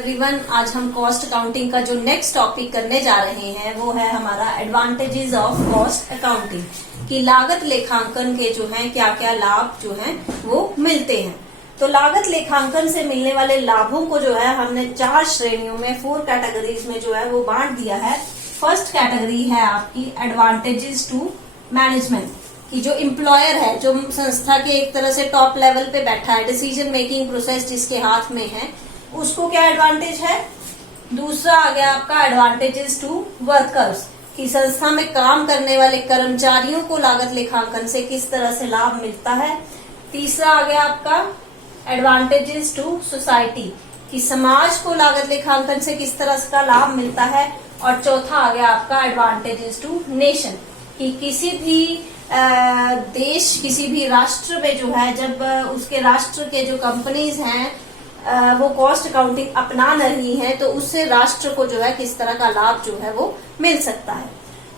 Everyone, आज हम cost accounting का जो नेक्स्ट टॉपिक करने जा रहे हैं वो है हमारा एडवांटेजेस ऑफ कॉस्ट अकाउंटिंग कि लागत लेखांकन के जो हैं क्या क्या लाभ जो हैं वो मिलते हैं। तो लागत लेखांकन से मिलने वाले लाभों को जो है हमने 4 श्रेणियों में 4 कैटेगरीज में जो है वो बांट दिया है। फर्स्ट कैटेगरी है आपकी एडवांटेजेस टू मैनेजमेंट कि जो एम्प्लॉयर है, जो संस्था के एक तरह से टॉप लेवल पे बैठा है, डिसीजन मेकिंग प्रोसेस जिसके हाथ में है, उसको क्या एडवांटेज है। दूसरा आ गया आपका एडवांटेजेस टू वर्कर्स कि संस्था में काम करने वाले कर्मचारियों को लागत लेखांकन से किस तरह से लाभ मिलता है। तीसरा आ गया आपका एडवांटेजेस टू सोसाइटी कि समाज को लागत लेखांकन से किस तरह का लाभ मिलता है। और चौथा आ गया आपका एडवांटेजेस टू नेशन कि किसी भी देश, किसी भी राष्ट्र में जो है, जब उसके राष्ट्र के जो कंपनीज हैं वो कॉस्ट अकाउंटिंग अपना रही हैं तो उससे राष्ट्र को जो है किस तरह का लाभ जो है वो मिल सकता है।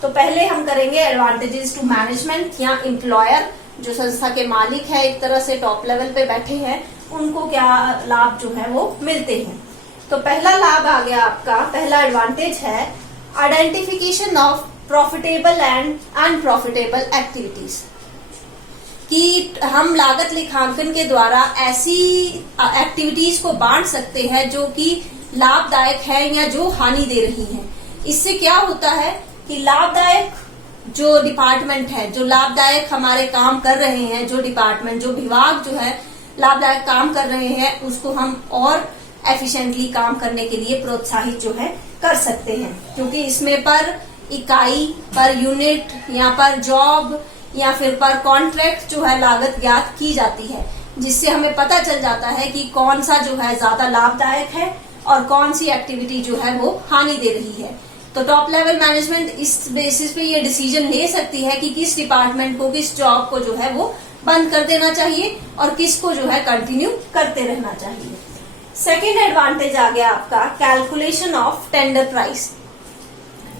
तो पहले हम करेंगे एडवांटेजेस टू मैनेजमेंट या एम्प्लॉयर, जो संस्था के मालिक है, एक तरह से टॉप लेवल पे बैठे हैं, उनको क्या लाभ जो है वो मिलते हैं। तो पहला लाभ आ गया आपका, पहला एडवांटेज है identification of profitable and unprofitable activities कि हम लागत लेखांकन के द्वारा ऐसी एक्टिविटीज को बांट सकते हैं जो कि लाभदायक है या जो हानि दे रही हैं। इससे क्या होता है कि लाभदायक जो डिपार्टमेंट है, जो लाभदायक हमारे काम कर रहे हैं, जो डिपार्टमेंट, जो विभाग जो है लाभदायक काम कर रहे हैं, उसको हम और एफिशिएंटली काम करने के लिए प्रोत्साहित जो है कर सकते हैं, क्योंकि इसमें पर इकाई, पर यूनिट या पर जॉब या फिर पर कॉन्ट्रैक्ट जो है लागत ज्ञात की जाती है, जिससे हमें पता चल जाता है कि कौन सा जो है ज्यादा लाभदायक है और कौन सी एक्टिविटी जो है वो हानि दे रही है। तो टॉप लेवल मैनेजमेंट इस बेसिस पे ये डिसीजन ले सकती है कि किस डिपार्टमेंट को, किस जॉब को जो है वो बंद कर देना चाहिए और किसको जो है कंटिन्यू करते रहना चाहिए। सेकेंड एडवांटेज आ गया आपका calculation of tender price.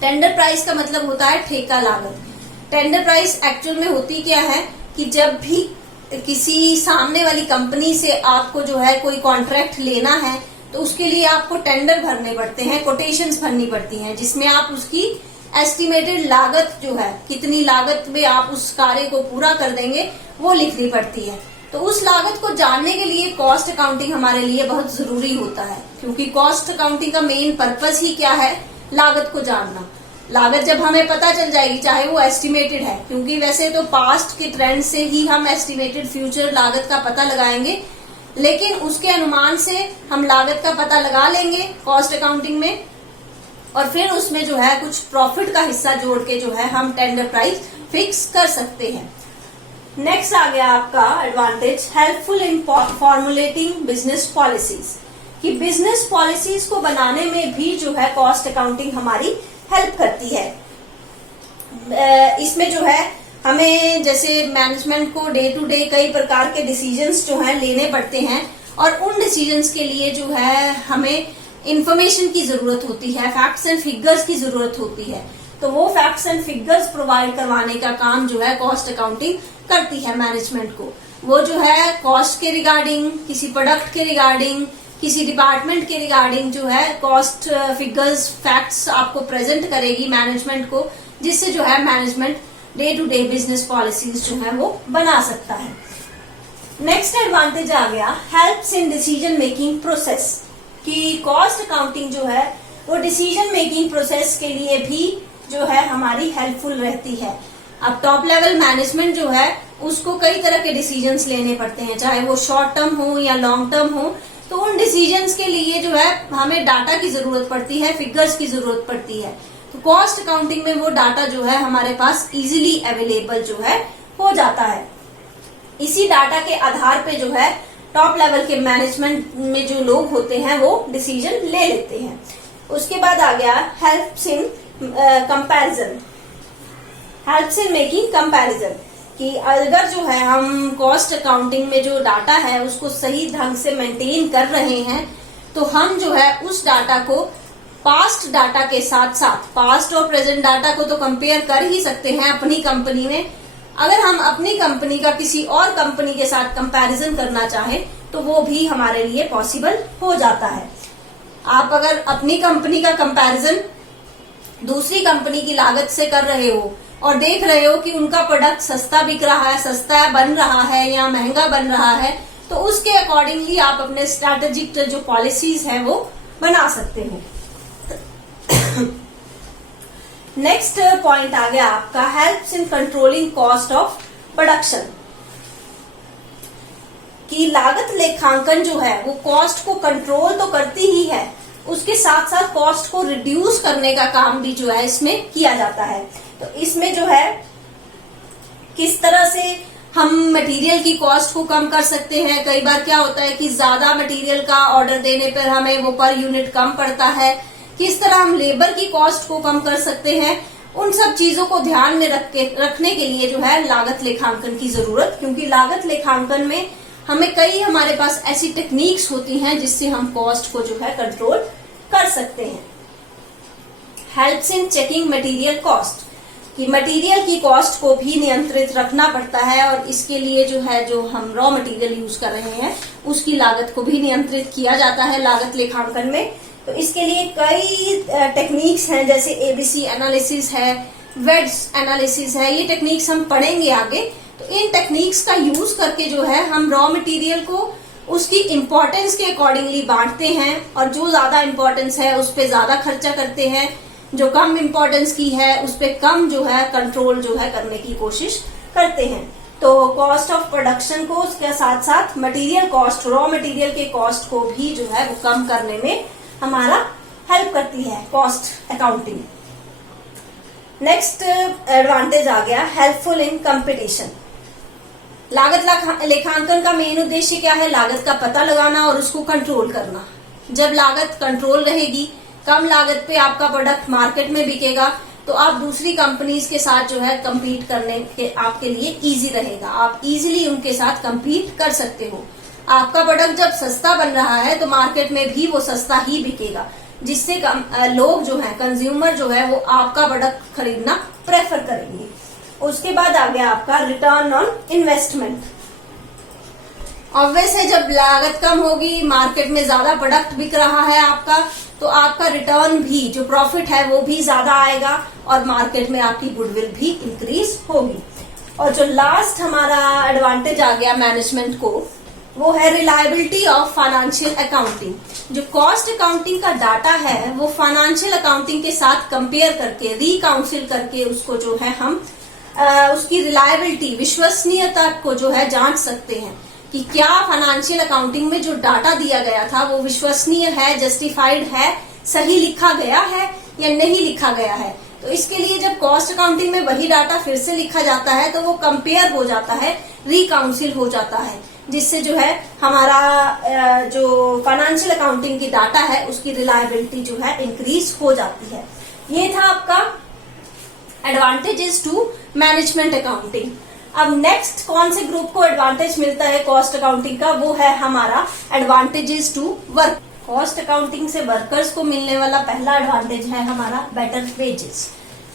Tender price का मतलब होता है ठेका लागत। टेंडर प्राइस एक्चुअल में होती क्या है कि जब भी किसी सामने वाली कंपनी से आपको जो है कोई कॉन्ट्रैक्ट लेना है तो उसके लिए आपको टेंडर भरने पड़ते हैं, कोटेशंस भरनी पड़ती हैं, जिसमें आप उसकी एस्टिमेटेड लागत जो है, कितनी लागत में आप उस कार्य को पूरा कर देंगे, वो लिखनी पड़ती है। तो उस लागत को जानने के लिए कॉस्ट अकाउंटिंग हमारे लिए बहुत जरूरी होता है, क्योंकि कॉस्ट अकाउंटिंग का मेन पर्पस ही क्या है, लागत को जानना। लागत जब हमें पता चल जाएगी, चाहे वो एस्टिमेटेड है, क्योंकि वैसे तो पास्ट के ट्रेंड से ही हम एस्टिमेटेड फ्यूचर लागत का पता लगाएंगे, लेकिन उसके अनुमान से हम लागत का पता लगा लेंगे कॉस्ट अकाउंटिंग में, और फिर उसमें जो है कुछ प्रॉफिट का हिस्सा जोड़ के जो है हम टेंडर प्राइस फिक्स कर सकते हैं। नेक्स्ट आ गया आपका advantage helpful in formulating business policies कि बिजनेस पॉलिसीज को बनाने में भी जो है कॉस्ट अकाउंटिंग हमारी हेल्प करती है। इसमें जो है हमें जैसे मैनेजमेंट को डे टू डे कई प्रकार के डिसीजंस जो है लेने पड़ते हैं और उन डिसीजंस के लिए जो है हमें इंफॉर्मेशन की जरूरत होती है, फैक्ट्स एंड फिगर्स की जरूरत होती है। तो वो फैक्ट्स एंड फिगर्स प्रोवाइड करवाने का काम जो है कॉस्ट अकाउंटिंग करती है मैनेजमेंट को। वो जो है कॉस्ट के रिगार्डिंग, किसी प्रोडक्ट के रिगार्डिंग, किसी डिपार्टमेंट के रिगार्डिंग जो है कॉस्ट फिगर्स, फैक्ट्स आपको प्रेजेंट करेगी मैनेजमेंट को, जिससे जो है management day to day business policies जो है वो बना सकता है। नेक्स्ट एडवांटेज आ गया helps in decision making process कि कॉस्ट अकाउंटिंग जो है वो डिसीजन मेकिंग प्रोसेस के लिए भी जो है हमारी हेल्पफुल रहती है। अब टॉप लेवल मैनेजमेंट जो है उसको कई तरह के डिसीजंस लेने पड़ते हैं, चाहे वो शॉर्ट टर्म हो या लॉन्ग टर्म हो। तो उन डिसीजंस के लिए जो है हमें डाटा की जरूरत पड़ती है, फिगर्स की जरूरत पड़ती है। तो कॉस्ट अकाउंटिंग में वो डाटा जो है हमारे पास इजीली अवेलेबल जो है हो जाता है। इसी डाटा के आधार पे जो है टॉप लेवल के मैनेजमेंट में जो लोग होते हैं वो डिसीजन ले लेते हैं। उसके बाद आ गया helps in comparison, helps in making comparison कि अगर जो है हम कॉस्ट अकाउंटिंग में जो डाटा है उसको सही ढंग से मेंटेन कर रहे हैं तो हम जो है उस डाटा को पास्ट डाटा के साथ साथ, पास्ट और प्रेजेंट डाटा को तो कंपेयर कर ही सकते हैं अपनी कंपनी में, अगर हम अपनी कंपनी का किसी और कंपनी के साथ कंपैरिजन करना चाहें तो वो भी हमारे लिए पॉसिबल हो जाता है। आप अगर अपनी कंपनी का कंपैरिजन दूसरी कंपनी की लागत से कर रहे हो और देख रहे हो कि उनका प्रोडक्ट सस्ता बिक रहा है, सस्ता बन रहा है या महंगा बन रहा है, तो उसके अकॉर्डिंगली आप अपने स्ट्रैटेजिक जो पॉलिसीज है वो बना सकते हो। नेक्स्ट पॉइंट आ गया आपका helps in controlling cost of production. कि लागत लेखांकन जो है वो कॉस्ट को कंट्रोल तो करती ही है, उसके साथ साथ कॉस्ट को रिड्यूस करने का काम भी जो है इसमें किया जाता है। तो इसमें जो है किस तरह से हम मटेरियल की कॉस्ट को कम कर सकते हैं। कई बार क्या होता है कि ज्यादा मटेरियल का ऑर्डर देने पर हमें वो पर यूनिट कम पड़ता है। किस तरह हम लेबर की कॉस्ट को कम कर सकते हैं, उन सब चीजों को ध्यान में रखने के लिए जो है लागत लेखांकन की जरूरत, क्योंकि लागत लेखांकन में हमें कई हमारे पास ऐसी टेक्निक्स होती हैं जिससे हम कॉस्ट को जो है कंट्रोल कर सकते हैं। Helps in checking material cost, कि मटेरियल की कॉस्ट को भी नियंत्रित रखना पड़ता है और इसके लिए जो है जो हम रॉ मटेरियल यूज कर रहे हैं उसकी लागत को भी नियंत्रित किया जाता है लागत लेखांकन में। तो इसके लिए कई टेक्निक्स हैं, जैसे एबीसी एनालिसिस है, वेड्स एनालिसिस है, ये टेक्निक्स हम पढ़ेंगे आगे। तो इन टेक्निक्स का यूज करके जो है हम रॉ मटेरियल को उसकी इम्पोर्टेंस के अकॉर्डिंगली बांटते हैं और जो ज्यादा इम्पोर्टेंस है उस पर ज्यादा खर्चा करते हैं, जो कम इम्पोर्टेंस की है उस पर कम जो है कंट्रोल जो है करने की कोशिश करते हैं। तो कॉस्ट ऑफ प्रोडक्शन को उसके साथ साथ मटेरियल कॉस्ट, रॉ मटेरियल के कॉस्ट को भी जो है वो कम करने में हमारा हेल्प करती है कॉस्ट अकाउंटिंग। नेक्स्ट एडवांटेज आ गया हेल्पफुल इन कंपटीशन। लागत लेखांकन का मेन उद्देश्य क्या है? लागत का पता लगाना और उसको कंट्रोल करना। जब लागत कंट्रोल रहेगी, कम लागत पे आपका प्रोडक्ट मार्केट में बिकेगा, तो आप दूसरी कंपनीज के साथ जो है compete करने के आपके लिए इजी रहेगा। आप इजीली उनके साथ compete कर सकते हो। आपका प्रोडक्ट जब सस्ता बन रहा है तो मार्केट में भी वो सस्ता ही बिकेगा, जिससे लोग जो है, कंज्यूमर जो है वो आपका प्रोडक्ट खरीदना प्रेफर करेंगे। उसके बाद आ गया आपका रिटर्न ऑन इन्वेस्टमेंट। ऑब्वियस है, जब लागत कम होगी, मार्केट में ज्यादा प्रोडक्ट बिक रहा है आपका, तो आपका रिटर्न भी, जो प्रॉफिट है वो भी ज्यादा आएगा और मार्केट में आपकी गुडविल भी इंक्रीज होगी। और जो लास्ट हमारा एडवांटेज आ गया मैनेजमेंट को, वो है रिलायबिलिटी ऑफ फाइनेंशियल अकाउंटिंग। जो कॉस्ट अकाउंटिंग का डाटा है वो फाइनेंशियल अकाउंटिंग के साथ कंपेयर करके, रिकाउंसिल करके उसको जो है हम उसकी रिलायबिलिटी, विश्वसनीयता को जो है जांच सकते हैं कि क्या फाइनेंशियल अकाउंटिंग में जो डाटा दिया गया था वो विश्वसनीय है, जस्टिफाइड है, सही लिखा गया है या नहीं लिखा गया है। तो इसके लिए जब कॉस्ट अकाउंटिंग में वही डाटा फिर से लिखा जाता है तो वो कंपेयर हो जाता है, रिकाउंसिल हो जाता है, जिससे जो है हमारा जो फाइनेंशियल अकाउंटिंग की डाटा है उसकी रिलायबिलिटी जो है इंक्रीज हो जाती है। ये था आपका एडवांटेजेस टू मैनेजमेंट अकाउंटिंग। अब नेक्स्ट कौन से ग्रुप को एडवांटेज मिलता है कॉस्ट अकाउंटिंग का, वो है हमारा advantages to work. Cost accounting से वर्कर्स को मिलने वाला पहला एडवांटेज है हमारा बेटर वेजेस।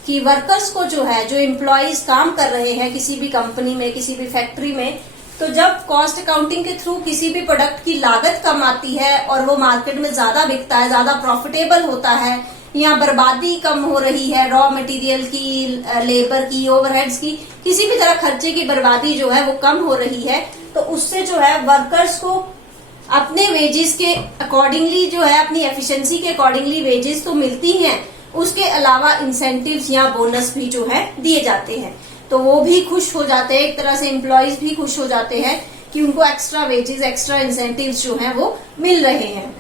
कि वर्कर्स को जो है, जो एम्प्लॉयज काम कर रहे हैं किसी भी कंपनी में, किसी भी फैक्ट्री में, तो जब कॉस्ट अकाउंटिंग के थ्रू किसी भी प्रोडक्ट की लागत कम आती है और वो मार्केट में ज्यादा बिकता है, ज्यादा प्रॉफिटेबल होता है, या बर्बादी कम हो रही है, रॉ मटेरियल की, लेबर की, ओवरहेड्स की, किसी भी तरह खर्चे की बर्बादी जो है वो कम हो रही है, तो उससे जो है वर्कर्स को अपने वेजेस के अकॉर्डिंगली जो है, अपनी एफिशिएंसी के अकॉर्डिंगली वेजेस तो मिलती हैं, उसके अलावा इंसेंटिव्स या बोनस भी जो है दिए जाते हैं। तो वो भी खुश हो जाते हैं, एक तरह से एम्प्लॉयज भी खुश हो जाते हैं कि उनको एक्स्ट्रा वेजेस, एक्स्ट्रा इंसेंटिव्स जो है वो मिल रहे हैं।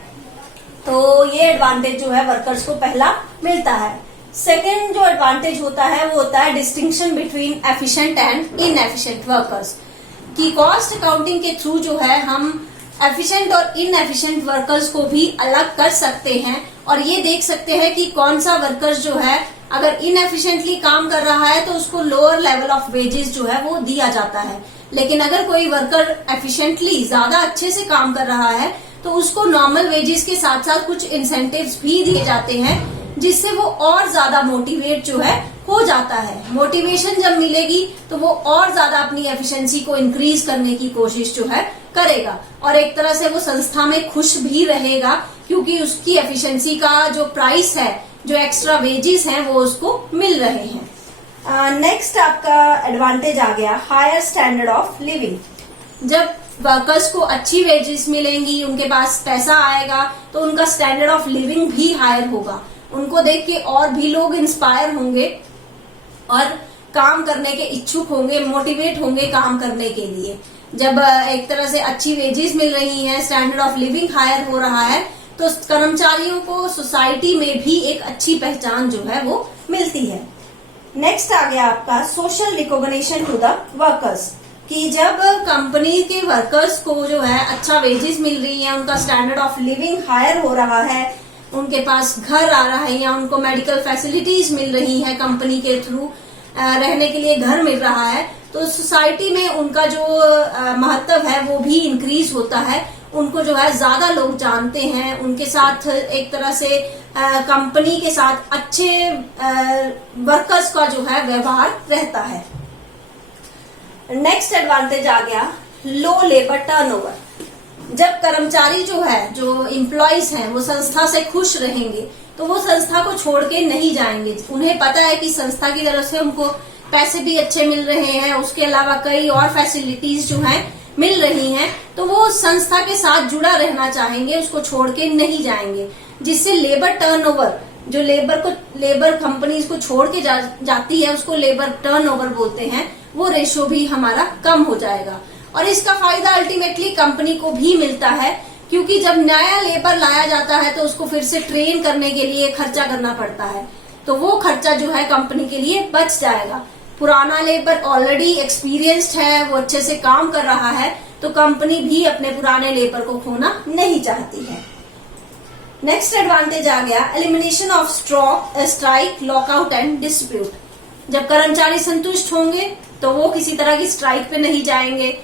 तो ये एडवांटेज जो है वर्कर्स को पहला मिलता है। सेकेंड जो एडवांटेज होता है वो होता है distinction between efficient and inefficient workers. की कॉस्ट अकाउंटिंग के थ्रू जो है हम एफिशिएंट और इनएफिशिएंट वर्कर्स को भी अलग कर सकते हैं और ये देख सकते हैं कि कौन सा वर्कर्स जो है अगर इनएफिशिएंटली काम कर रहा है तो उसको लोअर लेवल ऑफ वेजेस जो है वो दिया जाता है, लेकिन अगर कोई वर्कर एफिशिएंटली ज्यादा अच्छे से काम कर रहा है तो उसको नॉर्मल वेजेस के साथ साथ कुछ इंसेंटिव्स भी दिए जाते हैं, जिससे वो और ज्यादा मोटिवेट जो है हो जाता है। मोटिवेशन जब मिलेगी तो वो और ज्यादा अपनी एफिशिएंसी को इंक्रीज करने की कोशिश जो है करेगा और एक तरह से वो संस्था में खुश भी रहेगा क्योंकि उसकी एफिशिएंसी का जो प्राइस है, जो एक्स्ट्रा वेजेस हैं, वो उसको मिल रहे हैं। नेक्स्ट आपका एडवांटेज आ गया हायर स्टैंडर्ड ऑफ लिविंग। जब वर्कर्स को अच्छी वेजेस मिलेंगी, उनके पास पैसा आएगा, तो उनका स्टैंडर्ड ऑफ लिविंग भी हायर होगा। उनको देख के और भी लोग इंस्पायर होंगे और काम करने के इच्छुक होंगे, मोटिवेट होंगे काम करने के लिए। जब एक तरह से अच्छी वेजेस मिल रही हैं, स्टैंडर्ड ऑफ लिविंग हायर हो रहा है, तो कर्मचारियों को सोसाइटी में भी एक अच्छी पहचान जो है वो मिलती है। नेक्स्ट आ गया आपका social recognition to the workers, कि जब कंपनी के वर्कर्स को जो है अच्छा वेजेस मिल रही है, उनका स्टैंडर्ड ऑफ लिविंग हायर हो रहा है, उनके पास घर आ रहा है या उनको मेडिकल फैसिलिटीज मिल रही है, कंपनी के थ्रू रहने के लिए घर मिल रहा है, तो सोसाइटी में उनका जो महत्व है वो भी इंक्रीज होता है। उनको जो है ज्यादा लोग जानते हैं, उनके साथ एक तरह से कंपनी के साथ अच्छे वर्कर्स का जो है व्यवहार रहता है। नेक्स्ट एडवांटेज आ गया लो लेबर टर्नओवर। जब कर्मचारी जो है, जो एम्प्लॉयज हैं, वो संस्था से खुश रहेंगे तो वो संस्था को छोड़ के नहीं जाएंगे। उन्हें पता है कि संस्था की तरफ से उनको पैसे भी अच्छे मिल रहे हैं, उसके अलावा कई और फैसिलिटीज जो हैं मिल रही हैं, तो वो संस्था के साथ जुड़ा रहना चाहेंगे, उसको छोड़ के नहीं जाएंगे। जिससे लेबर टर्नओवर, जो लेबर कंपनीज को छोड़ के जाती है, उसको लेबर टर्नओवर बोलते हैं, वो रेशो भी हमारा कम हो जाएगा। और इसका फायदा अल्टीमेटली कंपनी को भी मिलता है, क्योंकि जब नया लेबर लाया जाता है तो उसको फिर से ट्रेन करने के लिए खर्चा करना पड़ता है, तो वो खर्चा जो है कंपनी के लिए बच जाएगा। पुराना लेबर ऑलरेडी एक्सपीरियंस्ड है, वो अच्छे से काम कर रहा है, तो कंपनी भी अपने पुराने लेबर को खोना नहीं चाहती है। नेक्स्ट एडवांटेज आ गया elimination of strike, lockout and dispute. जब कर्मचारी संतुष्ट होंगे तो वो किसी तरह की स्ट्राइक पे नहीं जाएंगे,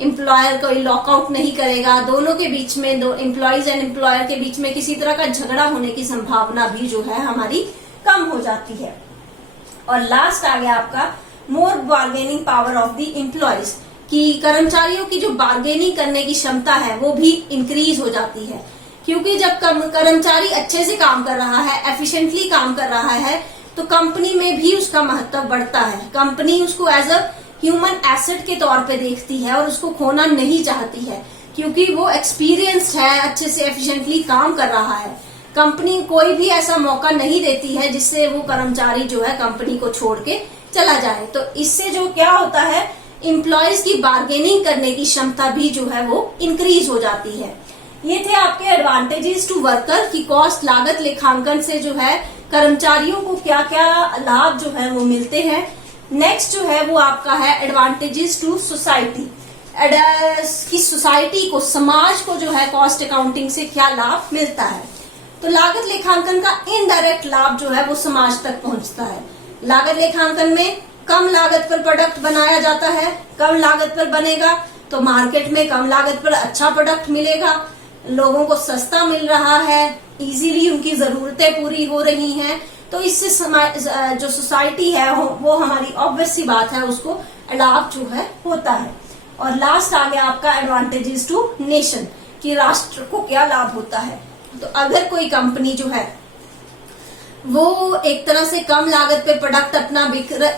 एम्प्लॉयर कोई लॉकआउट नहीं करेगा, दोनों के बीच में, दो एम्प्लॉयज एंड एम्प्लॉयर के बीच में किसी तरह का झगड़ा होने की संभावना भी जो है हमारी कम हो जाती है। और लास्ट आ गया आपका more bargaining power of the employees, कि कर्मचारियों की जो बार्गेनिंग करने की क्षमता है वो भी इंक्रीज हो जाती है। क्योंकि जब कर्मचारी अच्छे से काम कर रहा है, एफिशिएंटली काम कर रहा है, तो कंपनी में भी उसका महत्व बढ़ता है। कंपनी उसको एज अ ह्यूमन एसेट के तौर पे देखती है और उसको खोना नहीं चाहती है, क्योंकि वो एक्सपीरियंस्ड है, अच्छे से एफिशिएंटली काम कर रहा है। कंपनी कोई भी ऐसा मौका नहीं देती है जिससे वो कर्मचारी जो है कंपनी को छोड़ के चला जाए। तो इससे जो क्या होता है, एम्प्लॉयज की बार्गेनिंग करने की क्षमता भी जो है वो इंक्रीज हो जाती है। ये थे आपके एडवांटेजेस टू वर्कर की कॉस्ट लागत लेखांकन से जो है कर्मचारियों को क्या क्या लाभ जो है वो मिलते हैं। नेक्स्ट जो है वो आपका है एडवांटेजेस टू सोसाइटी, कि सोसाइटी को, समाज को जो है कॉस्ट अकाउंटिंग से क्या लाभ मिलता है। तो लागत लेखांकन का इनडायरेक्ट लाभ जो है वो समाज तक पहुंचता है। लागत लेखांकन में कम लागत पर प्रोडक्ट बनाया जाता है, कम लागत पर बनेगा तो मार्केट में कम लागत पर अच्छा प्रोडक्ट मिलेगा, लोगों को सस्ता मिल रहा है, इजीली उनकी जरूरतें पूरी हो रही हैं, तो इससे जो सोसाइटी है वो हमारी ऑब्वियस सी बात है, उसको लाभ जो है होता है। और लास्ट आ गया आपका एडवांटेजेस टू नेशन, कि राष्ट्र को क्या लाभ होता है। तो अगर कोई कंपनी जो है वो एक तरह से कम लागत पे प्रोडक्ट अपना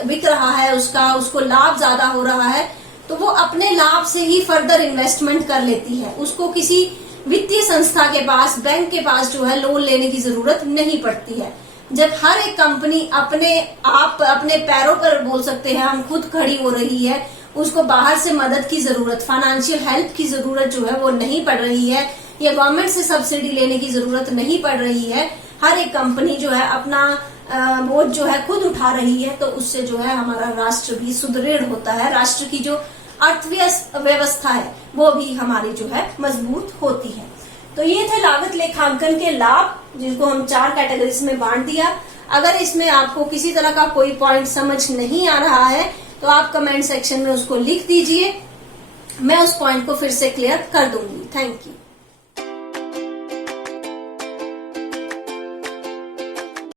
बिक रहा है, उसको लाभ ज्यादा हो रहा है, तो वो अपने लाभ से ही फर्दर इन्वेस्टमेंट कर लेती है। उसको किसी वित्तीय संस्था के पास, बैंक के पास जो है लोन लेने की जरूरत नहीं पड़ती है। जब हर एक कंपनी अपने पैरों पर बोल सकते हैं हम खुद खड़ी हो रही है, उसको बाहर से मदद की जरूरत, फाइनेंशियल हेल्प की जरूरत जो है वो नहीं पड़ रही है, या गवर्नमेंट से सब्सिडी लेने की जरूरत नहीं पड़ रही है, हर एक कंपनी जो है अपना बोझ जो है खुद उठा रही है, तो उससे जो है हमारा राष्ट्र भी सुदृढ़ होता है, राष्ट्र की जो अर्थव्यवस्था है वो भी हमारी जो है मजबूत होती है। तो ये थे लागत लेखांकन के लाभ, जिनको हम 4 कैटेगरीज में बांट दिया। अगर इसमें आपको किसी तरह का कोई पॉइंट समझ नहीं आ रहा है तो आप कमेंट सेक्शन में उसको लिख दीजिए, मैं उस पॉइंट को फिर से क्लियर कर दूंगी। Thank you.